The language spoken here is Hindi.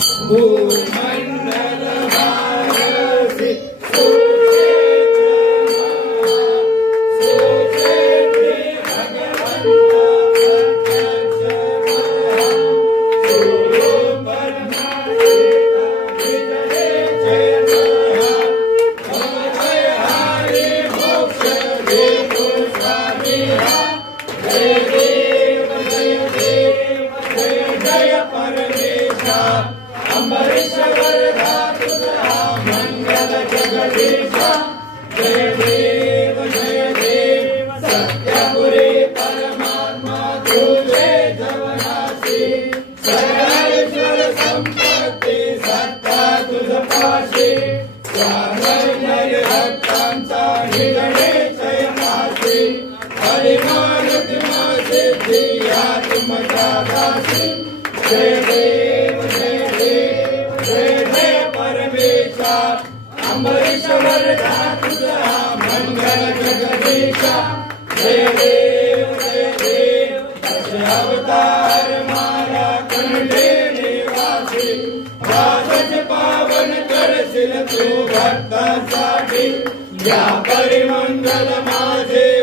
भूमंडल भारसी जय देव जय देव जय जय परमेशा अम्बरीश वरदा तुझा मंगल जगदीशा जय देव दश अवतार माला कंडे निवासी द्वादश पावन करशील तू भक्तांसाठी या परिमंगल माझे